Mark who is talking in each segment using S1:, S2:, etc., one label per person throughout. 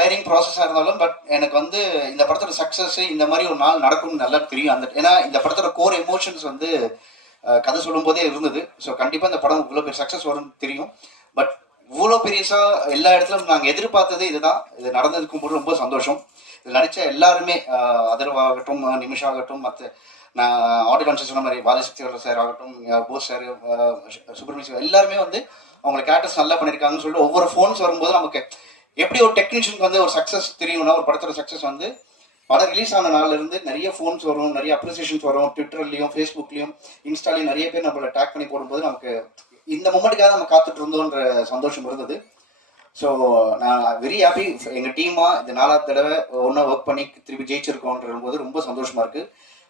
S1: Tiering ப்ராசஸாக இருந்தாலும் but எனக்கு வந்து இந்த படத்தோட சக்ஸஸ் இந்த மாதிரி ஒரு நாள் நடக்கும்னு நல்லா தெரியும். அந்த ஏன்னா இந்த படத்தோட கோர் எமோஷன்ஸ் வந்து கதை சொல்லும் போதே இருந்தது. ஸோ கண்டிப்பாக இந்த படம் இவ்வளோ பெரிய சக்ஸஸ் வரும்னு தெரியும். பட் இவ்வளோ பெரியசா எல்லா இடத்துலையும் நாங்கள் எதிர்பார்த்தது இதுதான். இது நடந்ததுக்கும் போது ரொம்ப சந்தோஷம். இதில் நடித்த எல்லாருமே அதர்வாகட்டும் நிமிஷம் ஆகட்டும் மற்ற நான் ஆடியோ சொன்ன மாதிரி பாலசக்தி சார் ஆகட்டும் போஸ் சார் சுப்பிரமணிய சார் எல்லாருமே வந்து அவங்களை கேரக்டர்ஸ் நல்லா பண்ணியிருக்காங்கன்னு சொல்லிட்டு ஒவ்வொரு ஃபோன்ஸ் வரும்போது நமக்கு எப்படி ஒரு டெக்னீஷியனுக்கு வந்து ஒரு சக்ஸஸ் தெரியும்னா ஒரு படத்தோட சக்ஸஸ் வந்து படம் ரிலீஸ் ஆன நாள்ல இருந்து நிறைய ஃபோன்ஸ் வரும் நிறைய அப்ரிசியேஷன்ஸ் வரும் ட்விட்டர்லையும் ஃபேஸ்புக்லையும் இன்ஸ்டாலையும் நிறைய பேர் நம்மளை டேக் பண்ணி போடும்போது நமக்கு இந்த மூமெண்ட்டுக்காக நம்ம காத்துட்டு இருந்தோன்ற சந்தோஷம் இருந்தது. ஸோ நான் வெரி ஹாப்பி எங்கள் டீமாக இந்த நாலாவது தடவை ஒன்றா ஒர்க் பண்ணி திருப்பி ஜெயிச்சிருக்கோன்ற போது ரொம்ப சந்தோஷமா இருக்கு.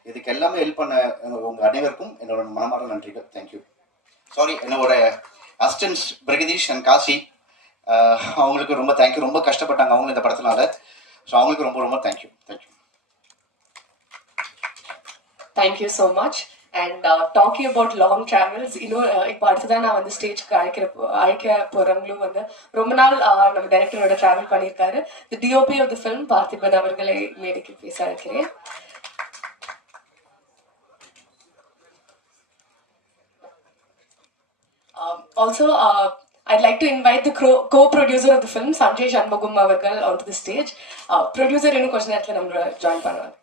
S1: இதுக்கு எல்லாமே ஹெல்ப் பண்ண உங்கள் அனைவருக்கும் என்னோட மனமார்ந்த நன்றிகள். தேங்க்யூ சாரி என்னோட அசிஸ்டன்ஸ் பிரகதீஷ் அண்ட் காசி அவங்களுக்கு ரொம்ப தேங்க்யூ ரொம்ப கஷ்டப்பட்டாங்க அவங்க இந்த படத்தினால. ஸோ அவங்களுக்கு ரொம்ப ரொம்ப thank you thank you
S2: thank you so much and talking about long travels இன்னும் இப்போ அடுத்ததான் நான் வந்து ஸ்டேஜ்க்கு அழைக்கிற அழைக்க போகிறவங்களும் வந்து ரொம்ப நாள் நம்ம டைரக்டரோட ட்ராவல் பண்ணியிருக்காரு. The DOP of the film Parthiban அவர்களை மேடைக்கு பேச அழைக்கிறேன். Um, also I'd like to invite the co-producer of the film, Sanjay Shanmugam அவர்கள் onto the stage. Uh, producer இன்னும் கொஞ்ச நேரத்தில் நம்மளோட ஜாயின் பண்ணுவாங்க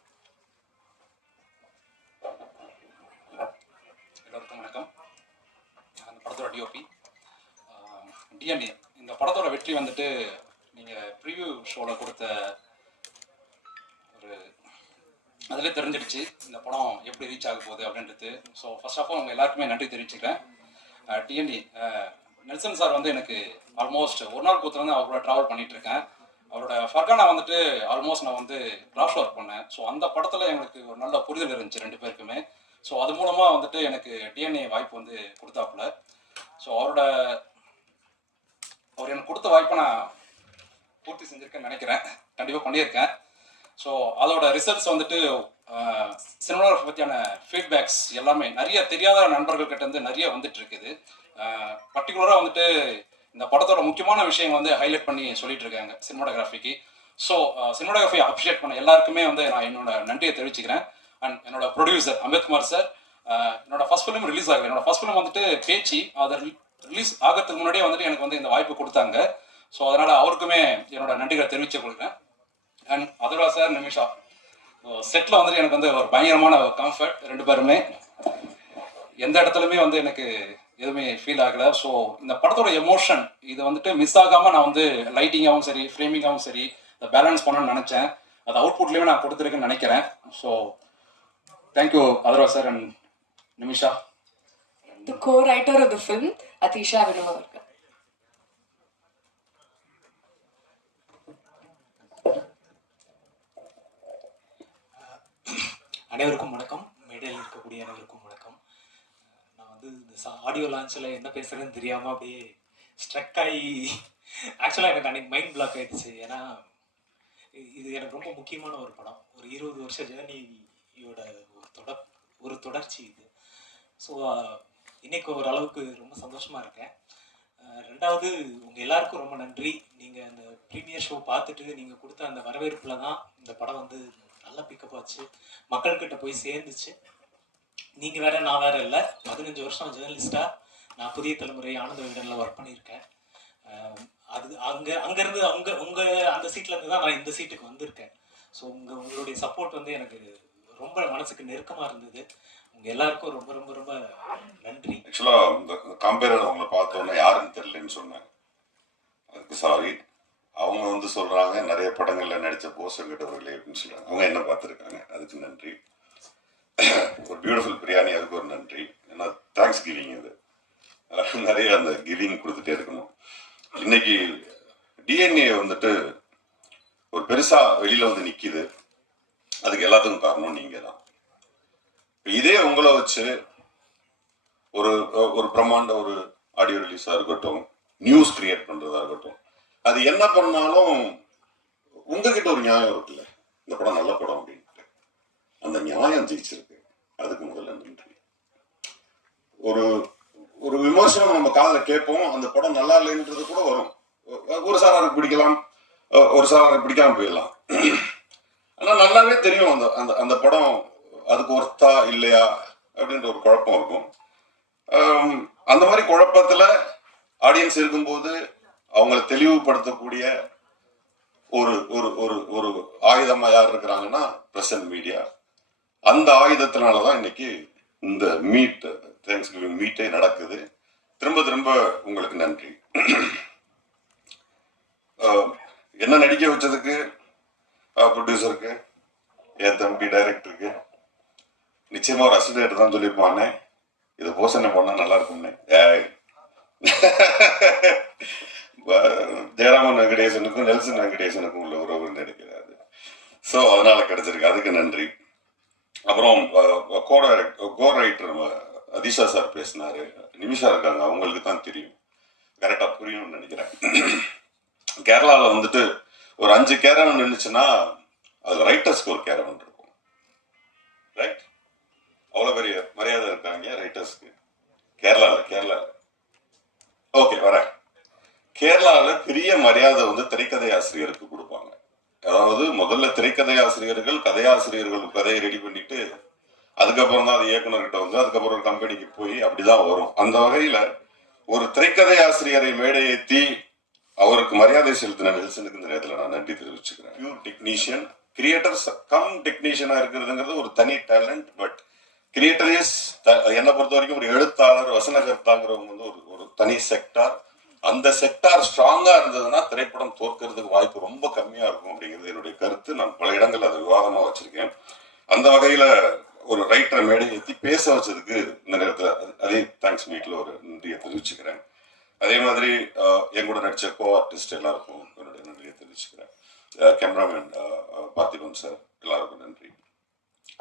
S3: எல்லாருக்கும் வணக்கம். அந்த படத்தோட டிஓபி டிஎன்ஏ இந்த படத்தோட வெற்றி வந்துட்டு நீங்கள் ப்ரீவியூ ஷோவில் கொடுத்த ஒரு அதிலே தெரிஞ்சிடுச்சு இந்த படம் எப்படி ரீச் ஆக போகுது அப்படின்றது. ஸோ ஃபர்ஸ்ட் ஆஃப் ஆல் உங்கள் எல்லாருக்குமே நன்றி தெரிவிச்சுக்கிறேன். டிஎன்டி நெல்சன் சார் வந்து எனக்கு ஆல்மோஸ்ட் ஒரு நாள் கூத்துலேருந்து அவரோட ட்ராவல் பண்ணிட்டு இருக்கேன் அவரோட ஃபர்கானா வந்துட்டு ஆல்மோஸ்ட் நான் வந்து கிராஃப்ட் ஒர்க் பண்ணேன். ஸோ அந்த படத்தில் எங்களுக்கு ஒரு நல்ல புரிதல் இருந்துச்சு ரெண்டு பேருக்குமே. ஸோ அது மூலமாக வந்துட்டு எனக்கு டிஎன்ஏ வாய்ப்பு வந்து கொடுத்தாப்புல. ஸோ அவரோட அவர் எனக்கு கொடுத்த வாய்ப்பை நான் பூர்த்தி செஞ்சுருக்கேன்னு நினைக்கிறேன். கண்டிப்பாக பண்ணியிருக்கேன். ஸோ அதோட ரிசல்ட்ஸ் வந்துட்டு சினிமாவை பற்றியான ஃபீட்பேக்ஸ் எல்லாமே நிறைய தெரியாத நண்பர்கள் கிட்ட இருந்து நிறைய வந்துட்டு இருக்குது. பர்டிகுலராக வந்துட்டு இந்த படத்தோட முக்கியமான விஷயங்கள் வந்து ஹைலைட் பண்ணி சொல்லிட்டு இருக்காங்க சினிமாட்டோகிராஃபிக்கு ஸோ சினிமாட்டோகிராஃபி அப்ரிஷியேட் பண்ண எல்லாருக்குமே வந்து நான் என்னோட நன்றியை தெரிவிச்சுக்கிறேன். அண்ட் என்னோட ப்ரொடியூசர் அம்பேத்குமார் சார் என்னோட ஃபர்ஸ்ட் ஃபிலிம் ரிலீஸ் ஆகல. என்னோட ஃபர்ஸ்ட் ஃபிலிம் வந்துட்டு பேச்சு அதை ரிலீஸ் ஆகிறதுக்கு முன்னாடியே வந்துட்டு எனக்கு வந்து இந்த வாய்ப்பு கொடுத்தாங்க. ஸோ அதனால அவருக்குமே என்னோட நன்றிகளை தெரிவிச்சு கொடுக்குறேன் அண்ட் அதோட சார் நிமிஷா. செட்டில் வந்துட்டு எனக்கு வந்து ஒரு பயங்கரமான கம்ஃபர்ட் ரெண்டு பேருமே. எந்த இடத்துலையுமே வந்து எனக்கு எதுவுமே ஃபீல் ஆகலை. ஸோ இந்த படத்தோட எமோஷன் இது வந்துட்டு மிஸ் ஆகாமல் நான் வந்து லைட்டிங்காகவும் சரி ஃப்ரேமிங்காகவும் சரி அதை பேலன்ஸ் பண்ணணும்னு நினச்சேன். அது அவுட்புட்லேயுமே நான் கொடுத்துருக்கேன்னு நினைக்கிறேன். So thank you Atharva sir and Nimisha
S2: the co-writer of the film, Atisha Vinovarkar.
S4: அனைவருக்கும் வணக்கம். மேடையில் இருக்கக்கூடிய அனைவருக்கும் வணக்கம் நான் வந்து இந்த ஆடியோ லான்ச்சில் என்ன பேசுகிறேன்னு தெரியாமல் அப்படியே ஸ்ட்ரக் ஆகி ஆக்சுவலாக எனக்கு அன்னைக்கு மைண்ட் பிளாக் ஆகிடுச்சு ஏன்னா இது எனக்கு ரொம்ப முக்கியமான ஒரு படம். ஒரு இருபது வருஷ ஜேர்னியோட ஒரு தொடர் ஒரு தொடர்ச்சி இது. ஸோ இன்றைக்கி ஓரளவுக்கு ரொம்ப சந்தோஷமாக இருக்கேன். ரெண்டாவது உங்கள் எல்லாருக்கும் ரொம்ப நன்றி. நீங்கள் அந்த ப்ரீமியர் ஷோ பார்த்துட்டு நீங்கள் கொடுத்த அந்த வரவேற்பில் தான் இந்த படம் வந்து நல்லா பிக்கப் ஆச்சு. மக்கள்கிட்ட போய் சேர்ந்துச்சு. நீங்கள் வேற நான் வேற இல்லை. பதினஞ்சு வருஷம் ஜேர்னலிஸ்டாக நான் புதிய தலைமுறை ஆனந்த விகடனில் ஒர்க் பண்ணியிருக்கேன். அது அங்கே அங்கேருந்து அவங்க உங்கள் அந்த சீட்டில் இருந்து தான் நான் இந்த சீட்டுக்கு வந்திருக்கேன். ஸோ உங்கள் உங்களுடைய சப்போர்ட் வந்து எனக்கு ரொம்ப மனசுக்கு நெருக்கமாக இருந்தது. உங்கள் எல்லாருக்கும் ரொம்ப ரொம்ப ரொம்ப நன்றி.
S5: ஆக்சுவலாக இந்த கம்பேரர் அவங்கள பார்த்தோன்னே யாருன்னு தெரியலன்னு சொன்னேன். அதுக்கு சாரி அவங்க வந்து சொல்கிறாங்க நிறைய படங்களில் நடித்த போஸ் வெங்கடவர்களே அப்படின்னு சொல்கிறாங்க அவங்க என்ன பார்த்துருக்காங்க? அதுக்கு நன்றி. ஒரு பியூட்டிஃபுல் பிரியாணி அதுக்கு ஒரு நன்றி. ஏன்னா தேங்க்ஸ் கிவிங் இது நிறைய அந்த கிவிங் கொடுத்துட்டே இருக்கணும். இன்னைக்கு டிஎன்ஏ வந்துட்டு ஒரு பெருசா வெளியில வந்து நிக்குது. அதுக்கு எல்லாத்துக்கும் காரணம் நீங்க தான் இதே உங்களை வச்சு ஒரு ஒரு பிரம்மாண்ட ஒரு ஆடியோ ரிலீஸா இருக்கட்டும் நியூஸ் கிரியேட் பண்றதா இருக்கட்டும் அது என்ன பண்ணாலும் உங்ககிட்ட ஒரு நியாயம் இருக்குல்ல. இந்த படம் நல்ல படம் அப்படின்னு. அந்த நியாயம் ஜெயிச்சிருக்கு. அதுக்கு முதல்ல நன்றி. ஒரு ஒரு விமர்சனம் நம்ம காதில் கேட்போம் அந்த படம் நல்லா இல்லைன்றது கூட வரும். ஒரு சாராருக்கு பிடிக்கலாம் ஒரு சார் பிடிக்காம போயிடலாம். ஆனா நல்லாவே தெரியும் அந்த அந்த அந்த படம் அதுக்கு ஒர்த்தா இல்லையா அப்படின்ற ஒரு குழப்பம் இருக்கும். அந்த மாதிரி குழப்பத்துல ஆடியன்ஸ் இருக்கும்போது அவங்கள தெளிவுபடுத்தக்கூடிய ஒரு ஒரு ஒரு ஒரு ஆயுதமா யார் இருக்கிறாங்கன்னா பிரசன்ட் மீடியா அந்த ஆயுதத்தினால தான் இன்னைக்கு இந்த மீட் தேங்க்ஸ் கிவிங் மீட்டே நடக்குது. திரும்ப திரும்ப உங்களுக்கு நன்றி. என்ன நடிக்க வச்சதுக்கு? ப்ரொடியூசருக்கு என் தம்பி டைரக்டருக்கு நிச்சயமா ஒரு அசிஸ்டன்ட் தான் சொல்லியிருப்பானே. இதை போசனை பண்ணா நல்லா இருக்கும்னு ஏய் ஜெயராமன் வெங்கடேசனுக்கும் நெல்சன் வெங்கடேசனுக்கும் உள்ள உறவுன்னு நினைக்கிறாரு. ஸோ அதனால கிடைச்சிருக்கு. அதுக்கு நன்றி. அப்புறம் co co writer Athisha sir பேசினாரு. நிமிஷா இருக்காங்க அவங்களுக்கு தான் தெரியும். கரெக்டாக புரியும்னு நினைக்கிறேன். கேரளாவில் வந்துட்டு ஒரு அஞ்சு கேரவன் நின்றுச்சுன்னா அதில் ரைட்டர்ஸ்க்கு ஒரு கேரவன் இருக்கும். ரைட் அவ்வளோ பெரிய மரியாதை இருக்காங்க ரைட்டர்ஸ்க்கு கேரளாவில் கேரளாவில் ஓகே வரேன். கேரளாவில் பெரிய மரியாதை வந்து திரைக்கதை ஆசிரியருக்கு கொடுக்கும். அதாவது முதல்ல திரைக்கதை ஆசிரியர்கள் கதையாசிரியர்கள் கதையை ரெடி பண்ணிட்டு அதுக்கப்புறம் தான் அது இயக்குனர்கிட்ட வந்து அதுக்கப்புறம் கம்பெனிக்கு போய் அப்படிதான் வரும். அந்த வகையில ஒரு திரைக்கதை ஆசிரியரை மேடை அவருக்கு மரியாதை செலுத்தின நெல்சனுக்கு இந்த நேரத்தில் நான் நன்றி தெரிவிச்சுக்கிறேன். பியூர் டெக்னீஷியன் கிரியேட்டர்ஸ் கம் டெக்னீஷியனாக இருக்கிறதுங்கிறது ஒரு தனி டேலண்ட் பட் கிரியேட்டர் இஸ் என்னை பொறுத்த வரைக்கும் ஒரு எழுத்தாளர் வசனகர்த்தாங்கிறவங்க வந்து ஒரு ஒரு தனி செக்டார் அந்த செக்டார் ஸ்ட்ராங்கா இருந்ததுன்னா திரைப்படம் தோற்கிறதுக்கு வாய்ப்பு ரொம்ப கம்மியா இருக்கும் அப்படிங்கிறது என்னுடைய கருத்து. நான் பல இடங்கள் அதை விவாதமா வச்சிருக்கேன். அந்த வகையில ஒரு ரைட்டரை மேடை ஏற்றி பேச வச்சதுக்கு இந்த நேரத்தில் அதே தேங்க்ஸ் மீட்ல ஒரு நன்றியை தெரிவிச்சுக்கிறேன். அதே மாதிரி எங்கூட என் கூட நடிச்ச கோ ஆர்டிஸ்ட் எல்லாருக்கும் என்னுடைய நன்றியை தெரிவிச்சுக்கிறேன். கேமராமேன் பார்த்திபன் சார் எல்லாருக்கும் நன்றி.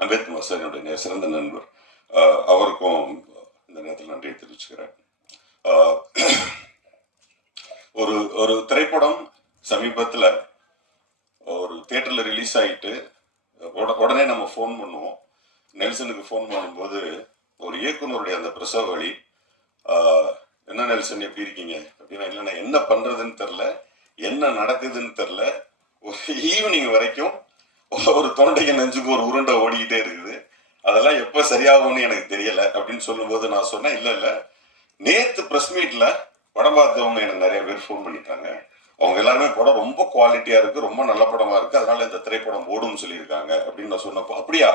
S5: அம்பேத்கர் சார் என்னுடைய சிறந்த நண்பர். அவருக்கும் இந்த நேரத்தில் நன்றியை தெரிவிச்சுக்கிறேன். ஒரு ஒரு திரைப்படம் சமீபத்தில் ஒரு தேட்டரில் ரிலீஸ் ஆகிட்டு உட- உடனே நம்ம ஃபோன் பண்ணுவோம். நெல்சனுக்கு ஃபோன் பண்ணும்போது ஒரு இயக்குனருடைய அந்த பிரசவ வழி என்ன நெல்சன் எப்படி இருக்கீங்க? அப்படின்னா இல்லை நான் என்ன பண்ணுறதுன்னு தெரில என்ன நடக்குதுன்னு தெரில ஒரு ஈவினிங் வரைக்கும் ஒரு தொண்டைக்கு நெஞ்சுக்கு ஒரு உருண்டை ஓடிக்கிட்டே இருக்குது. அதெல்லாம் எப்போ சரியாகும்னு எனக்கு தெரியல. அப்படின்னு சொல்லும்போது நான் சொன்னேன் இல்லை இல்லை. நேற்று ப்ரெஸ் மீட்டில் படம் பார்த்தவங்க எனக்கு நிறைய பேர் ஃபோன் பண்ணிட்டாங்க. அவங்க எல்லாருமே படம் ரொம்ப குவாலிட்டியா இருக்கு ரொம்ப நல்ல படமா இருக்கு. அதனால இந்த திரைப்படம் ஓடும்னு சொல்லியிருக்காங்க அப்படின்னு நான் சொன்னப்போ அப்படியா?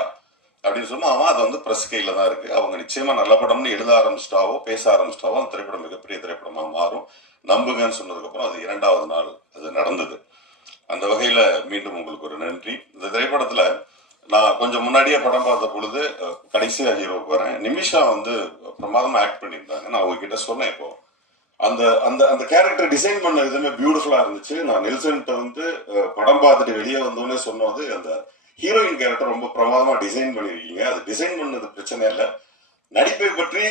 S5: அப்படின்னு சொன்னா அவன் அது வந்து பிரஸ் கையில தான் இருக்கு. அவங்க நிச்சயமா நல்ல படம்னு எழுத ஆரம்பிச்சிட்டாவோ பேச ஆரம்பிச்சிட்டாவோ அந்த திரைப்படம் மிகப்பெரிய திரைப்படமா மாறும். நம்புங்கன்னு சொன்னதுக்கு அப்புறம் அது இரண்டாவது நாள் அது நடந்தது. அந்த வகையில மீண்டும் உங்களுக்கு ஒரு நன்றி. இந்த திரைப்படத்துல நான் கொஞ்சம் முன்னாடியே படம் பார்த்த பொழுது கடைசியாக கடைசியா ஹீரோவுக்கு வரேன். நிமிஷா வந்து பிரமாதமா ஆக்ட் பண்ணியிருந்தாங்க. நான் உங்ககிட்ட சொன்னேன் இப்போ அந்த அந்த அந்த கேரக்டர் டிசைன் பண்ண விதமே பியூட்டிஃபுல்லா இருந்துச்சு. நான் நெல்சன்ட்ட வந்து படம் பார்த்துட்டு வெளியே வந்தோடனே சொன்னது அந்த ஹீரோயின் கேரக்டர் ரொம்ப பிரமாதமா டிசைன் பண்ணியிருக்கீங்க அது டிசைன் பண்ணது பிரச்சனை இல்லை. நடிப்பை பற்றி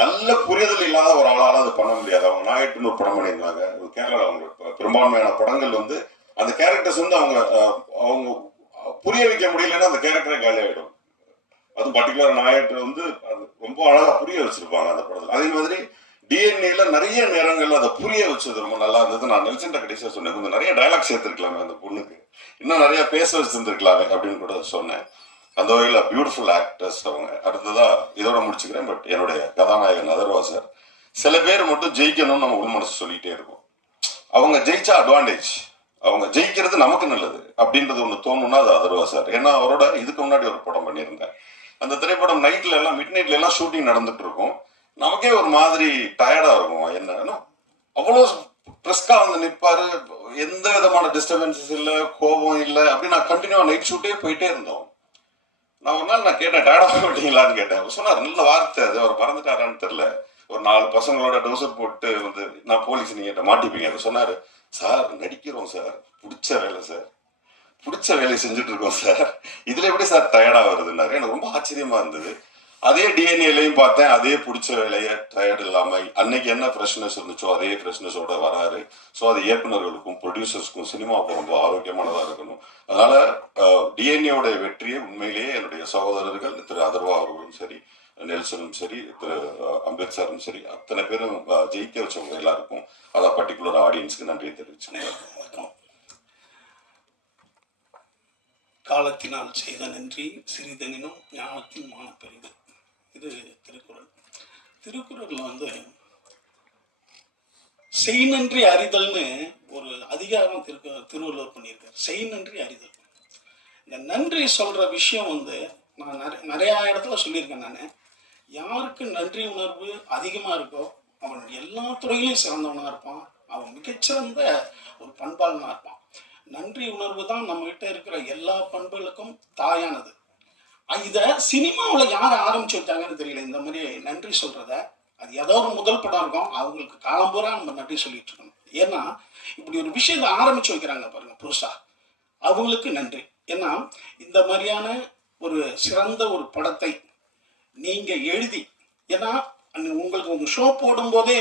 S5: நல்ல புரிதல் இல்லாத ஒரு ஆளால அது பண்ண முடியாது. அவங்க நாயட்டுன்னு ஒரு படம் பண்ணியிருந்தாங்க. கேரளாவில் அவங்க பெரும்பான்மையான படங்கள் வந்து அந்த கேரக்டர்ஸ் வந்து அவங்க அவங்க புரிய வைக்க முடியலன்னா அந்த கேரக்டரை காலி அதுவும் அது பர்டிகுலர் நாயட்டு வந்து அது ரொம்ப அழகா புரிய வச்சிருப்பாங்க அந்த படத்தில். அதே மாதிரி டிஎன்ஏல நிறைய நேரங்கள்ல அதை புரிய வச்சது ரொம்ப நல்லா இருந்தது. நான் நெல்சன் கடைசியா சொன்னேன் கொஞ்சம் நிறைய டயலாக் சேர்த்திருக்கலாமே அந்த பொண்ணுக்கு. இன்னும் நிறைய பேச வச்சிருந்துருக்கலாமே அப்படின்னு கூட சொன்னேன். அந்த வகையில் பியூட்டிஃபுல் ஆக்டர்ஸ் அவங்க. அடுத்ததா இதோட முடிச்சுக்கிறேன் பட் என்னுடைய கதாநாயகன் அதர்வா சார். சில பேர் மட்டும் ஜெயிக்கணும்னு நம்ம உள்மனசு சொல்லிட்டே இருக்கோம் அவங்க ஜெயிச்சா அட்வான்டேஜ் அவங்க ஜெயிக்கிறது நமக்கு நல்லது அப்படின்றது ஒன்று தோணும்னா அது அதர்வா சார். ஏன்னா அவரோட இதுக்கு முன்னாடி ஒரு படம் பண்ணியிருந்தேன். அந்த திரைப்படம் நைட்ல எல்லாம் மிட் நைட்ல எல்லாம் ஷூட்டிங் நடந்துட்டு இருக்கும். நமக்கே ஒரு மாதிரி டயர்டா இருக்கும். என்னன்னா அவ்வளோ ப்ரெஸ்கா வந்து நிற்பாரு எந்த விதமான டிஸ்டர்பன்சஸ் இல்லை கோபம் இல்லை. அப்படி நான் கண்டினியூவா நைட் ஷூட்டே போயிட்டே இருந்தோம். நான் ஒரு நாள் நான் கேட்டேன் டயர்டாக மாட்டீங்களான்னு கேட்டேன். அவர் சொன்னார் நல்ல வார்த்தை அது. அவர் மறந்துட்டாரான்னு தெரியல. ஒரு நாலு பசங்களோட டவுசர் போட்டு வந்து நான் போலீஸ் நீங்க மாட்டிப்பீங்க. அதை சொன்னாரு சார் நடிக்கிறோம் சார் பிடிச்ச வேலை சார் பிடிச்ச வேலையை செஞ்சுட்டு இருக்கோம் சார் இதுல எப்படி சார் டயர்டா வருதுன்னாரு. எனக்கு ரொம்ப ஆச்சரியமா இருந்தது. அதே டிஎன்ஏலையும் பார்த்தேன். அதே பிடிச்ச வேலையை டயர்டு இல்லாமல் அன்னைக்கு என்ன ஃப்ரெஷ்னஸ் இருந்துச்சோ அதே ஃப்ரெஷ்னஸோட வராரு. ஸோ அது இயக்குனர்களுக்கும் ப்ரொடியூசர்ஸ்க்கும் சினிமாவுக்கு ரொம்ப ஆரோக்கியமானதா இருக்கணும். அதனால டிஎன்ஏவோட வெற்றியை உண்மையிலேயே என்னுடைய சகோதரர்கள் திரு அதர்வா அவர்களும் சரி நெல்சனும் சரி திரு அம்பேத்கரும் சரி அத்தனை பேரும் ஜெயிக்க வச்சவங்க எல்லாருக்கும் அதான் பர்டிகுலர் ஆடியன்ஸ்க்கு நன்றி தெரிவிச்சுக்கிறேன்
S6: காலத்தினால் செய்த நன்றி சிறிதனினும் ஞானத்தின் மான பெரிது இது திருக்குறள். திருக்குறளில் வந்து செய் நன்றி அறிதல்னு ஒரு அதிகாரம் திருக்கு திருவள்ளுவர் பண்ணியிருக்காரு. செய் நன்றி அறிதல். இந்த நன்றி சொல்ற விஷயம் வந்து நான் நிறைய நிறையா இடத்துல சொல்லியிருக்கேன் நான். யாருக்கு நன்றி உணர்வு அதிகமாக இருக்கோ அவன் எல்லா துறையிலையும் சிறந்தவனாக இருப்பான். அவன் மிகச்சிறந்த ஒரு பண்பாளனாக இருப்பான். நன்றி உணர்வு தான் நம்மகிட்ட இருக்கிற எல்லா பண்புகளுக்கும் தாயானது. இத சினிமாவில் யார் ஆரம்பிச்சு வச்சாங்கன்னு தெரியல. இந்த மாதிரி நன்றி சொல்றத அது ஏதோ ஒரு முதல் படம் இருக்கும். அவங்களுக்கு காலம்பூரா நம்ம நன்றி சொல்லிட்டு இருக்கணும். ஏன்னா இப்படி ஒரு விஷயத்தை ஆரம்பிச்சு வைக்கிறாங்க பாருங்க புதுசா அவங்களுக்கு நன்றி. ஏன்னா இந்த மாதிரியான ஒரு சிறந்த ஒரு படத்தை நீங்க எழுதி ஏன்னா உங்களுக்கு உங்க ஷோ போடும்போதே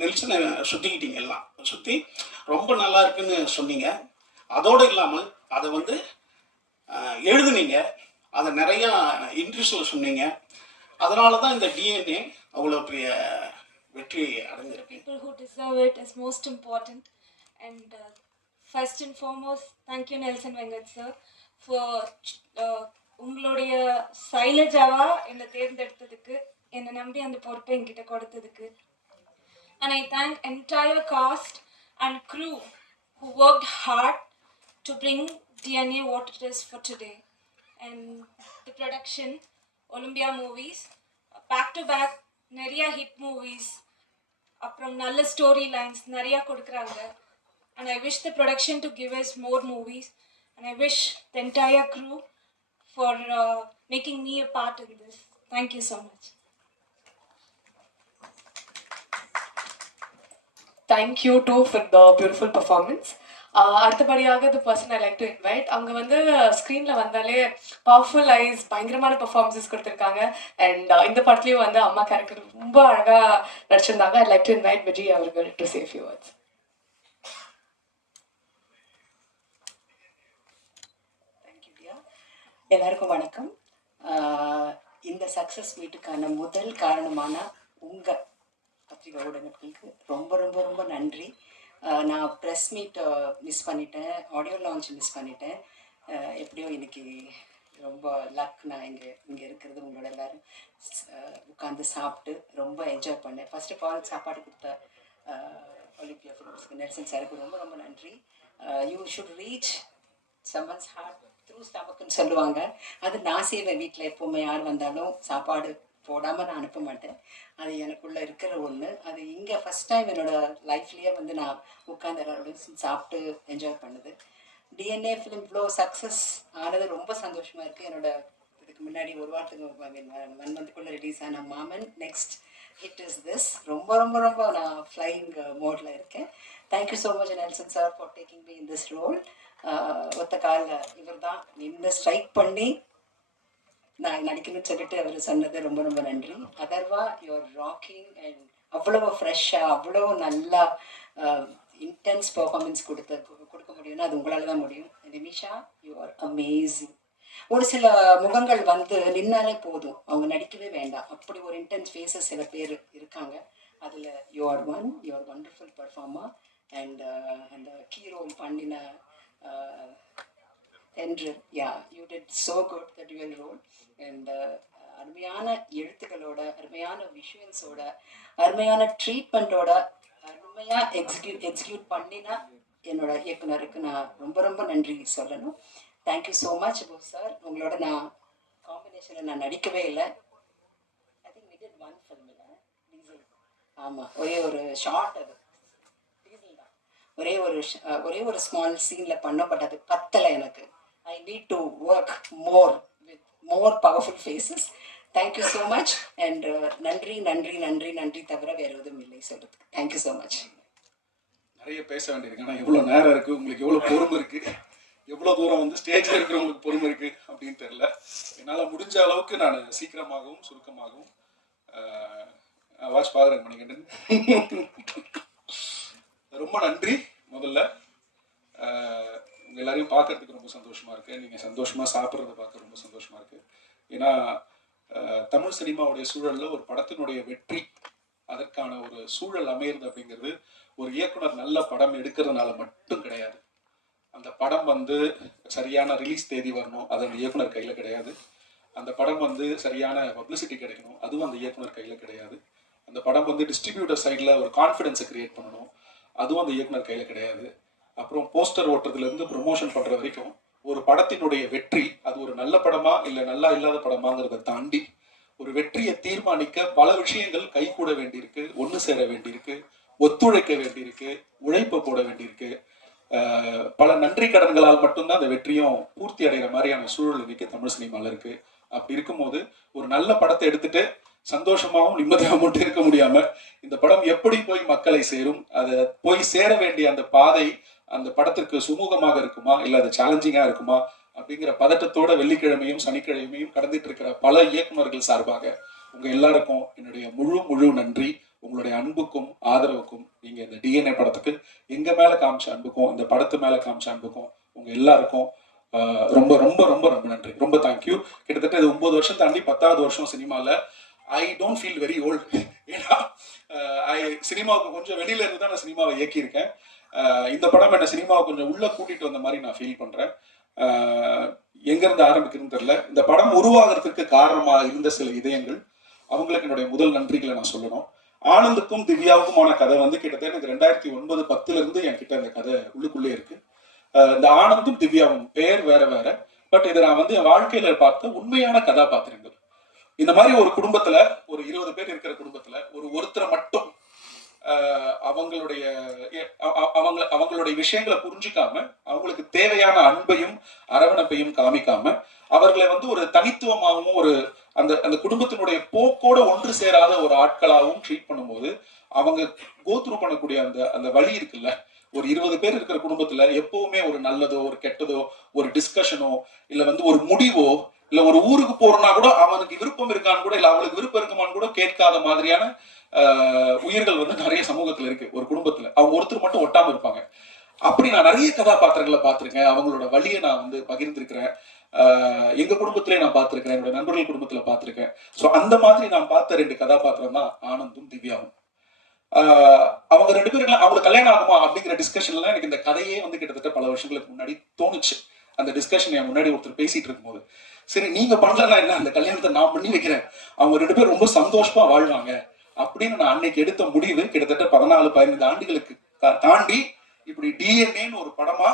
S6: நெல்சனை சுத்திக்கிட்டீங்க எல்லாம். சுத்தி ரொம்ப நல்லா இருக்குன்னு சொன்னீங்க. அதோடு இல்லாமல் அதை வந்து எழுதுனீங்க. அதை நிறையா இன்ட்ரிஷியல் சொன்னீங்க அதனால தான் இந்த டிஎன்ஏ அவ்வளோ பெரிய வெற்றி அடைஞ்சிருக்கு
S7: people who deserve is most important and first and foremost thank you Nelson Venkat sir for உங்களுடைய சைலஜாவா என்னை தேர்ந்தெடுத்ததுக்கு என்னை நம்பி அந்த பொறுப்பை என்கிட்ட கொடுத்ததுக்கு and I thank entire cast and crew who work hard to bring DNA water test is for today And the production, Olympia movies, back to back, நிறைய hit movies, அப்புறம் நல்ல ஸ்டோரி லைன்ஸ் நிறையா கொடுக்குறாங்க and I wish the production to give us more movies and I wish the entire crew for making me a part in this thank you so much
S2: thank you too for the beautiful performance அடுத்தபடியாக the person I like to invite அவங்க வந்து ஸ்க்ரீனில் வந்தாலே powerful eyes பயங்கரமான performances கொடுத்துருக்காங்க. And இந்த படத்துலையும் வந்து அம்மா கேரக்டர் ரொம்ப அழகாக நடிச்சிருந்தாங்க. I like to invite Vijay அவர்கள் டு சேஃப் யூ வேர்ட்ஸ்
S8: எல்லாருக்கும் வணக்கம். இந்த சக்ஸஸ் மீட்டுக்கான முதல் காரணமான உங்கள் பத்திரிகை ஊடகங்களுக்கு ரொம்ப ரொம்ப ரொம்ப நன்றி. நான் ப்ரெஸ் மீட் மிஸ் பண்ணிட்டேன். ஆடியோ லான்ச் மிஸ் பண்ணிட்டேன். எப்படியோ இன்றைக்கி ரொம்ப லக் நான் இங்கே இங்கே இருக்கிறது உங்களோட எல்லாரும் உட்காந்து சாப்பிட்டு ரொம்ப என்ஜாய் பண்ணேன். ஃபர்ஸ்ட் ஆஃப் ஆல் சாப்பாடு கொடுத்த ஒலிம்பியா ஃபிலிம்ஸ்க்கு நெல்சன் சாருக்கு ரொம்ப ரொம்ப நன்றி. You should reach someone's heart through ஸ்டமக்குன்னு சொல்லுவாங்க. அது நான் செய்வேன் வீட்டில் எப்போவுமே யார் வந்தாலும் சாப்பாடு போடாமல் நான் அனுப்ப மாட்டேன். அது எனக்குள்ளே இருக்கிற ஒன்று அது இங்கே ஃபஸ்ட் டைம் என்னோடய லைஃப்லேயே வந்து நான் உட்காந்து எல்லாரோடையும் சாப்பிட்டு என்ஜாய் பண்ணுது. டிஎன்ஏ ஃபிலிம் இவ்வளோ சக்ஸஸ் ஆனது ரொம்ப சந்தோஷமாக இருக்குது என்னோட இதுக்கு முன்னாடி ஒரு வாரத்துக்கு ஒன் மந்த்துக்குள்ளே ரிலீஸ் ஆன மாமன். நெக்ஸ்ட் ஹிட் இஸ் திஸ் ரொம்ப ரொம்ப ரொம்ப நான் ஃப்ளைங் மோடில் இருக்கேன். Thank you so much Nelson sir for taking me in this role ஒத்த காலில் இவர் தான் நின்று ஸ்ட்ரைக் பண்ணி நான் நடிக்கணும்னு சொல்லிட்டு அவர் சொன்னது ரொம்ப ரொம்ப நன்றி. அதர்வா யுவர் ராக்கிங் அண்ட் அவ்வளோ ஃப்ரெஷ்ஷாக அவ்வளோ நல்லா இன்டென்ஸ் பெர்ஃபார்மன்ஸ் கொடுத்த கொடுக்க முடியும்னா அது உங்களால் தான் முடியும். நிமிஷா யூ ஆர் அமேசிங் ஒரு சில முகங்கள் வந்து நின்னாலே போதும். அவங்க நடிக்கவே வேண்டாம். அப்படி ஒரு இன்டென்ஸ் ஃபேஸஸ் சில பேர் இருக்காங்க. அதில் you are one you are wonderful performer and அந்த கீ ரோல் பண்ணின என்று yeah you did so good the dual role and அருமையான எழுத்துக்களோட அருமையான விஷுவல்ஸோட அருமையான ட்ரீட்மெண்ட்டோட அருமையாக எக்ஸிக்யூட் எக்ஸிக்யூட் பண்ணினா என்னோட இயக்குனருக்கு நான் ரொம்ப ரொம்ப நன்றி சொல்லணும். Thank you so much Bose sir உங்களோட நான் காம்பினேஷனில் நான் நடிக்கவே இல்லை. I think we did one film Diesel ஆமாம் ஒரே ஒரு ஷார்ட் அது. டீசல் தான். ஒரே ஒரு ஒரே ஒரு ஸ்மால் சீனில் பண்ணோம் பட் அது பத்தலை எனக்கு. I need to more more with more faces. Faces you so much and நன்றி நன்றி நன்றி நன்றி தவிர வேறு எதுவும் இல்லை சொல்கிறதுக்கு தேங்க்யூ ஸோ மச்
S9: நிறைய பேச வேண்டியிருக்கு. ஆனால் எவ்வளோ நேரம் இருக்குது உங்களுக்கு எவ்வளோ பொறுமை இருக்குது எவ்வளோ தூரம் வந்து ஸ்டேஜில் இருக்கிறவங்களுக்கு பொறுமை இருக்குது அப்படின்னு தெரில என்னால் முடிஞ்ச அளவுக்கு நான் சீக்கிரமாகவும் சுருக்கமாகவும் வாட்ச் பார்க்குறேன் மணிகண்டன். ரொம்ப நன்றி முதல்ல. உங்கள் எல்லாரையும் பார்க்கறதுக்கு ரொம்ப சந்தோஷமா இருக்கு. நீங்கள் சந்தோஷமாக சாப்பிட்றத பார்க்க ரொம்ப சந்தோஷமா இருக்கு. ஏன்னா தமிழ் சினிமாவுடைய சூழலில் ஒரு படத்தினுடைய வெற்றி அதற்கான ஒரு சூழல் அமையிறது அப்படிங்கிறது ஒரு இயக்குனர் நல்ல படம் எடுக்கிறதுனால மட்டும் கிடையாது. அந்த படம் வந்து சரியான ரிலீஸ் தேதி வரணும் அது அந்த இயக்குனர் கையில் கிடையாது. அந்த படம் வந்து சரியான பப்ளிசிட்டி கிடைக்கணும் அதுவும் அந்த இயக்குனர் கையில் கிடையாது. அந்த படம் வந்து டிஸ்ட்ரிபியூட்டர் சைடில் ஒரு கான்ஃபிடென்ஸை கிரியேட் பண்ணணும் அதுவும் அந்த இயக்குனர் கையில் கிடையாது. அப்புறம் போஸ்டர் ஓட்டுறதுலேருந்து ப்ரொமோஷன் பண்ணுற வரைக்கும் ஒரு படத்தினுடைய வெற்றி அது ஒரு நல்ல படமா இல்லை நல்லா இல்லாத படமாங்கிறத தாண்டி ஒரு வெற்றியை தீர்மானிக்க பல விஷயங்கள் கைகூட வேண்டியிருக்கு ஒன்று சேர வேண்டியிருக்கு ஒத்துழைக்க வேண்டியிருக்கு உழைப்பு போட வேண்டியிருக்கு. ஆஹ் பல நன்றி கடன்களால் மட்டும்தான் அந்த வெற்றியும் பூர்த்தி அடைகிற மாதிரியான சூழல் இன்னைக்கு தமிழ் சினிமாவில் இருக்கு. அப்படி இருக்கும்போது ஒரு நல்ல படத்தை எடுத்துட்டு சந்தோஷமாகவும் நிம்மதியாகவும் மட்டும் இருக்க முடியாம இந்த படம் எப்படி போய் மக்களை சேரும் அதை போய் சேர வேண்டிய அந்த பாதை அந்த படத்திற்கு சுமூகமாக இருக்குமா? இல்லை அது சேலஞ்சிங்காக இருக்குமா? அப்படிங்கிற பதட்டத்தோட வெள்ளிக்கிழமையும் சனிக்கிழமையும் கடந்துட்டு இருக்கிற பல இயக்குனர்கள் சார்பாக உங்கள் எல்லாருக்கும் என்னுடைய முழு முழு நன்றி. உங்களுடைய அன்புக்கும் ஆதரவுக்கும் நீங்கள் இந்த டிஎன்ஏ படத்துக்கு எங்க மேல காமிச்ச அன்புக்கும் இந்த படத்து மேல காமிச்ச அன்புக்கும் உங்கள் எல்லாருக்கும் ஆஹ், ரொம்ப ரொம்ப ரொம்ப ரொம்ப நன்றி. ரொம்ப தேங்க்யூ கிட்டத்தட்ட இது ஒன்பது வருஷம் தாண்டி பத்தாவது வருஷம் சினிமாவில் I don't feel very old ஏன்னா ஐ சினிமாவுக்கு கொஞ்சம் வெளியில இருந்து தான் நான் சினிமாவை இயக்கியிருக்கேன். இந்த படம் என்ன சினிமாவை கொஞ்சம் உள்ள கூட்டிட்டு வந்த மாதிரி நான் ஃபீல் பண்றேன். ஆஹ், ஆரம்பிக்கிறதுன்னு இருந்து தெரியல. இந்த படம் உருவாகிறதுக்கு காரணமாக இருந்த சில இதயங்கள் அவங்களுக்கு என்னுடைய முதல் நன்றிகளை நான் சொல்லணும். ஆனந்துக்கும் திவ்யாவுக்குமான கதை வந்து கிட்டத்தட்ட எனக்கு ரெண்டாயிரத்தி ஒன்பது பத்துல இருந்து என்கிட்ட இந்த கதை உள்ளுக்குள்ளே இருக்கு. ஆஹ் இந்த ஆனந்தும் திவ்யாவும் பெயர் வேற வேற. பட் இதை நான் வந்து என் வாழ்க்கையில பார்த்த உண்மையான கதாபாத்திரங்கள். இந்த மாதிரி ஒரு குடும்பத்துல ஒரு இருபது பேர் இருக்கிற குடும்பத்துல ஒரு ஒருத்தரை மட்டும் அவங்களுடைய அவங்க அவங்களுடைய விஷயங்களை புரிஞ்சுக்காம அவங்களுக்கு தேவையான அன்பையும் அரவணைப்பையும் காமிக்காம அவர்களை வந்து ஒரு தனித்துவமாகவும் ஒரு அந்த அந்த குடும்பத்தினுடைய போக்கோட ஒன்று சேராத ஒரு ஆட்களாகவும் ட்ரீட் பண்ணும்போது அவங்க கோத்ரூ பண்ணக்கூடிய அந்த அந்த வழி இருக்குல்ல? ஒரு இருபது பேர் இருக்கிற குடும்பத்துல எப்பவுமே ஒரு நல்லதோ ஒரு கெட்டதோ ஒரு டிஸ்கஷனோ இல்ல வந்து ஒரு முடிவோ இல்ல ஒரு ஊருக்கு போறோம்னா கூட அவனுக்கு விருப்பம் இருக்கான்னு கூட இல்ல அவளுக்கு விருப்பம் இருக்குமான்னு கூட கேட்காத மாதிரியான உயிர்கள் வந்து நிறைய சமூகத்துல இருக்கு ஒரு குடும்பத்துல. அவங்க ஒருத்தர் மட்டும் ஒட்டாம இருப்பாங்க. அப்படி நான் நிறைய கதாபாத்திரங்களை பார்த்திருக்கேன். அவங்களோட வழியை நான் வந்து பகிர்ந்திருக்கிறேன். ஆஹ், எங்க குடும்பத்திலே நான் பார்த்திருக்கேன். என்னோட நண்பர்கள் குடும்பத்துல பார்த்திருக்கேன். சோ அந்த மாதிரி நான் பார்த்த ரெண்டு கதாபாத்திரம் தான் ஆனந்தும் திவ்யாவும். ஆஹ் அவங்க ரெண்டு பேரும் அவங்களுக்கு கல்யாணம் ஆகுமா அப்படிங்கிற டிஸ்கஷன்ல எனக்கு இந்த கதையே வந்து கிட்டத்தட்ட பல வருஷங்களுக்கு முன்னாடி தோணுச்சு. அந்த டிஸ்கஷன் என் முன்னாடி ஒருத்தர் பேசிட்டு இருக்கும்போது. சரி நீங்க பண்றதுனா என்ன? அந்த கல்யாணத்தை நான் பண்ணி வைக்கிறேன். அவங்க ரெண்டு பேரும் ரொம்ப சந்தோஷமா வாழ்வாங்க. அப்படின்னு நான் அன்னைக்கு எடுத்த முடிவு கிட்டத்தட்ட பதினாலு பதினைந்து ஆண்டுகளுக்கு தா- தாண்டி இப்படி டிஎன்ஏன்னு ஒரு படமா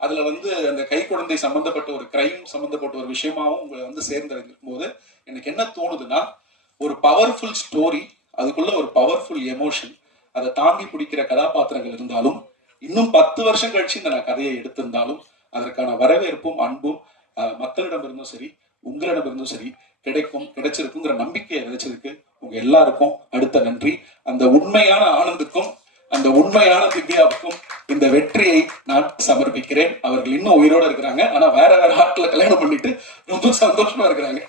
S9: அதுல வந்து அந்த கை குழந்தை சம்பந்தப்பட்ட ஒரு கிரைம் சம்பந்தப்பட்ட ஒரு விஷயமாவும் உங்களை வந்து சேர்ந்திருக்கும் போது எனக்கு என்ன தோணுதுன்னா ஒரு பவர்ஃபுல் ஸ்டோரி அதுக்குள்ள ஒரு பவர்ஃபுல் எமோஷன் அதை தாங்கி பிடிக்கிற கதாபாத்திரங்கள் இருந்தாலும் இன்னும் பத்து வருஷம் கழிச்சு இந்த நான் கதையை எடுத்திருந்தாலும் அதற்கான வரவேற்பும் அன்பும் அஹ், மக்களிடமிருந்தும் சரி உங்களிடமிருந்தும் சரி கிடைக்கும் கிடைச்சிருக்குங்கிற நம்பிக்கையை கிடைச்சிருக்கு உங்க எல்லாருக்கும் அடுத்த நன்றி. அந்த உண்மையான ஆனந்துக்கும் அந்த உண்மையான திவ்யாவுக்கும் இந்த வெற்றியை நான் சமர்ப்பிக்கிறேன். அவர்கள் இன்னும் உயிரோட இருக்கிறாங்க. ஆனா வேற வேற ஆட்களை கல்யாணம் பண்ணிட்டு ரொம்ப சந்தோஷமா இருக்கிறாங்க.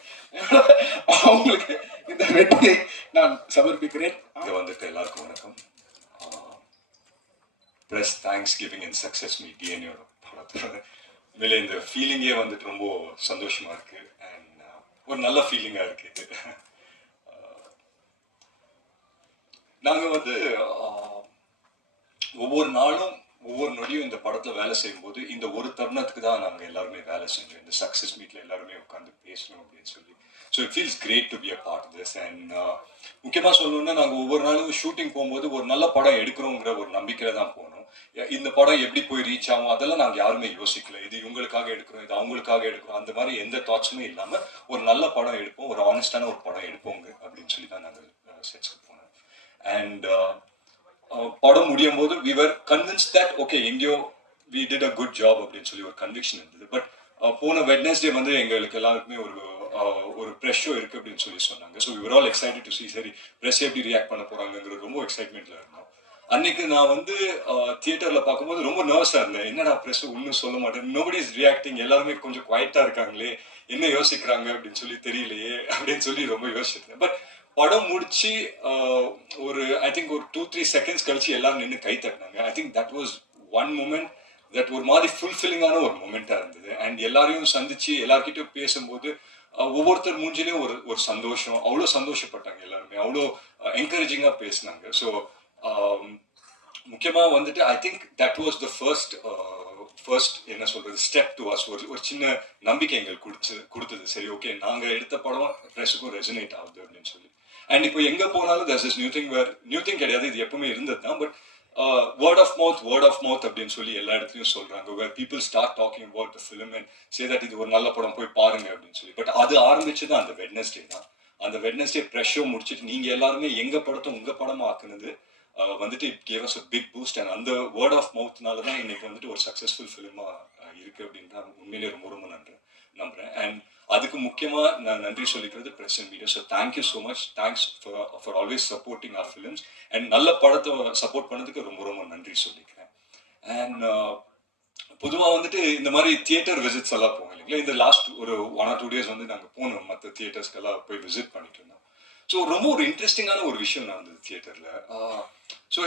S9: அவங்களுக்கு இந்த வெற்றியை நான் சமர்ப்பிக்கிறேன்.
S10: இங்க வந்துட்டு எல்லாருக்கும் வணக்கம். Plus thanks giving and success meet டிஎன்ஏட படத்தோட மேலே இந்த ஃபீலிங்கே வந்துட்டு ரொம்ப சந்தோஷமா இருக்கு. ஒரு நல்ல ஃபீலிங்காக இருக்கு. இது நாங்கள் வந்து ஒவ்வொரு நாளும் ஒவ்வொரு நொடியும் இந்த படத்தில் வேலை செய்யும்போது இந்த ஒரு தருணத்துக்கு தான் நாங்கள் எல்லாருமே வேலை செஞ்சோம். இந்த சக்ஸஸ் மீட்டில் எல்லாருமே உட்காந்து பேசணும் அப்படின்னு சொல்லி. So it feels great to be a part this and முக்கியமாக சொல்லணும்னா நாங்கள் ஒவ்வொரு நாளும் ஷூட்டிங் போகும்போது ஒரு நல்ல படம் எடுக்கிறோங்கிற ஒரு நம்பிக்கையில் தான் போனோம். இந்த படம் எப்படி போய் ரீச் ஆகும்? அதெல்லாம் நாங்கள் யாருமே யோசிக்கல. இது இவங்களுக்காக எடுக்கிறோம் இது அவங்களுக்காக எடுக்கிறோம். அந்த மாதிரி எந்த தாட்ஸுமே இல்லாமல் ஒரு நல்ல படம் எடுப்போம் ஒரு ஆனஸ்டான ஒரு படம் எடுப்போங்க அப்படின்னு சொல்லி தான் நாங்கள் செட்ஸ்க்கு போனோம். அண்ட் படம் முடியும் போது we were convince that okay எங்கேயோ we did a good job அப்படின்னு சொல்லி ஒரு கன்விக்ஷன் இருந்தது. பட் போன வெட்னஸ்டே வந்து எங்களுக்கு எல்லாருக்குமே ஒரு ஒரு ப்ரெஷ் ஷோ இருக்கு அப்படின்னு சொல்லி சொன்னாங்க. So we all excited to see சரி ப்ரெஸ் எப்படி ரியாக்ட் பண்ண போறாங்கங்கிறது ரொம்ப எக்ஸைட்மெண்ட்ல இருந்தோம். அன்னைக்கு நான் வந்து தியேட்டர்ல பார்க்கும்போது ரொம்ப நர்வஸா இருந்தேன். என்னடா ப்ரெஸ் ஒன்றும் சொல்ல மாட்டேன். நோபடி இஸ் ரியாக்டிங் எல்லாருமே கொஞ்சம் குவைட்டா இருக்காங்களே. என்ன யோசிக்கிறாங்க அப்படின்னு சொல்லி தெரியலையே அப்படின்னு சொல்லி ரொம்ப யோசிச்சிருந்தேன். பட் படம் முடிச்சு ஒரு ஐ திங்க் ஒரு டூ த்ரீ செகண்ட்ஸ் கழிச்சு எல்லாரும் நின்று கை தட்டினாங்க. I think that was one moment that ஒரு மாதிரி ஃபுல்ஃபில்லிங்கான ஒரு மூமெண்ட்டாக இருந்தது. அண்ட் எல்லாரையும் சந்திச்சு எல்லார்கிட்டையும் பேசும்போது ஒவ்வொருத்தர் மூஞ்சிலையும் ஒரு ஒரு சந்தோஷம். அவ்வளோ சந்தோஷப்பட்டாங்க எல்லாருமே. அவ்வளோ என்கரேஜிங்காக பேசினாங்க. ஸோ Um, முக்கியமாக வந்துட்டு I think that was the first first என்ன சொல்றது ஸ்டெப் டு அஸ் ஒரு ஒரு சின்ன நம்பிக்கை எங்களுக்கு கொடுத்து கொடுத்தது. சரி ஓகே நாங்கள் எடுத்த படம் ப்ரெஸ்ஸுக்கும் ரெசனேட் ஆகுது அப்படின்னு சொல்லி. அண்ட் இப்போ எங்கே போனாலும் this is new thing where new thing கிடையாது இது எப்பவுமே இருந்தது தான் but word of mouth word of mouth அப்படின்னு சொல்லி எல்லா இடத்துலையும் சொல்றாங்க. Where people start talking about the film and say that இது ஒரு நல்ல படம் போய் பாருங்க அப்படின்னு சொல்லி. பட் அது ஆரம்பிச்சது அந்த வெட்னஸ்டே தான். அந்த வெட்னஸ்டே ப்ரெஷ் முடிச்சுட்டு நீங்கள் எல்லாருமே எங்கள் படத்தை உங்கள் படமாக ஆக்குனது? வந்துட்டு it gave us a big boost and அந்த வேர்ட் ஆஃப் மவுத்னால தான் இன்னைக்கு வந்துட்டு ஒரு சக்ஸஸ்ஃபுல் ஃபிலிமா இருக்குது அப்படின்னு தான் உண்மையிலேயே ரொம்ப ரொம்ப நன்றி நம்புகிறேன் அண்ட் அதுக்கு முக்கியமாக நான் நன்றி சொல்லிக்கிறது press and media so thank you so much thanks for for always supporting our films and நல்ல படத்தை சப்போர்ட் பண்ணதுக்கு ரொம்ப ரொம்ப நன்றி சொல்லிக்கிறேன். அண்ட் பொதுவாக வந்துட்டு இந்த மாதிரி தியேட்டர் விசிட்ஸ் எல்லாம் போவோம் இல்லைங்களா இந்த லாஸ்ட் ஒரு ஒன் ஆர் டூ டேஸ் வந்து நாங்கள் போனோம். மற்ற தியேட்டர்ஸ்க்கெல்லாம் போய் விசிட் பண்ணிட்டு இருந்தோம். ஸோ ரொம்ப ஒரு இன்ட்ரெஸ்டிங்கான ஒரு விஷயம் நடந்தது தியேட்டரில் ஸோ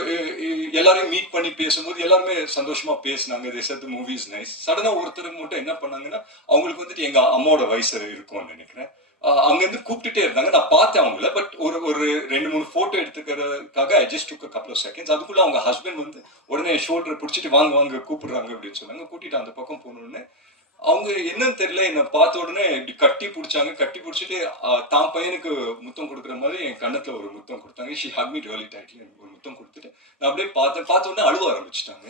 S10: எல்லாரையும் மீட் பண்ணி பேசும்போது எல்லாருமே சந்தோஷமா பேசினாங்க. இதே சேர்த்து மூவிஸ் நைஸ் சடனாக ஒருத்தருக்கு மட்டும் என்ன பண்ணாங்கன்னா அவங்களுக்கு வந்துட்டு எங்கள் அம்மாவோட வயசு இருக்கும்னு நினைக்கிறேன். அங்கேருந்து கூப்பிட்டுட்டே இருந்தாங்க. நான் பார்த்தேன் அவங்கள பட் ஒரு ஒரு ரெண்டு மூணு photo எடுத்துக்கிறதுக்காக I just took couple of seconds அதுக்குள்ளே அவங்க ஹஸ்பண்ட் வந்து உடனே ஷோல்டர் பிடிச்சிட்டு வாங்க வாங்க கூப்பிடுறாங்க அப்படின்னு சொன்னாங்க. கூட்டிட்டு அந்த பக்கம் போனோடனே அவங்க என்னன்னு தெரியல. என்னை பார்த்த உடனே இப்படி கட்டி பிடிச்சாங்க. கட்டி பிடிச்சிட்டு தான் பையனுக்கு முத்தம் கொடுக்குற மாதிரி என் கண்ணத்துல ஒரு முத்தம் கொடுத்தாங்க. ஷி ஹக் மீட் ரியலி டைட்லி ஒரு முத்தம் கொடுத்துட்டு நான் அப்படியே பார்த்தேன். பார்த்த உடனே அழுவ ஆரம்பிச்சிட்டாங்க.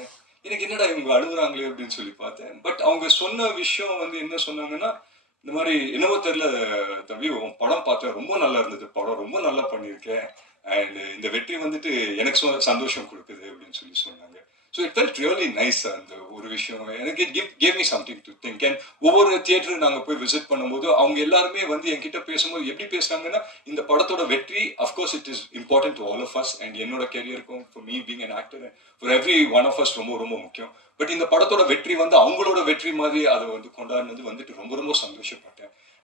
S10: எனக்கு என்னடா இவங்க அழுகுறாங்களே அப்படின்னு சொல்லி பார்த்தேன். பட் அவங்க சொன்ன விஷயம் வந்து என்ன சொன்னாங்கன்னா இந்த மாதிரி என்னவோ தெரியல தம்பி உன் படம் பார்த்தேன் ரொம்ப நல்லா இருந்தது. படம் ரொம்ப நல்லா பண்ணியிருக்கேன். அண்ட் இந்த வெற்றி வந்துட்டு எனக்கு சந்தோஷம் கொடுக்குது அப்படின்னு சொல்லி சொன்னாங்க. So it felt really nice அந்த ஒரு விஷயம். எனக்கு it give gave me something to think and ஒவ்வொரு தியேட்டரு நாங்கள் போய் விசிட் பண்ணும்போது அவங்க எல்லாருமே வந்து என்கிட்ட பேசும்போது எப்படி பேசுறாங்கன்னா இந்த படத்தோட வெற்றி of course it is important to all of us and என்னோட கெரியருக்கும் for me being an actor for every one of us ரொம்ப ரொம்ப முக்கியம். பட் இந்த படத்தோட வெற்றி வந்து அவங்களோட வெற்றி மாதிரி அதை வந்து கொண்டாடினது வந்துட்டு ரொம்ப ரொம்ப சந்தோஷப்பட்டேன்.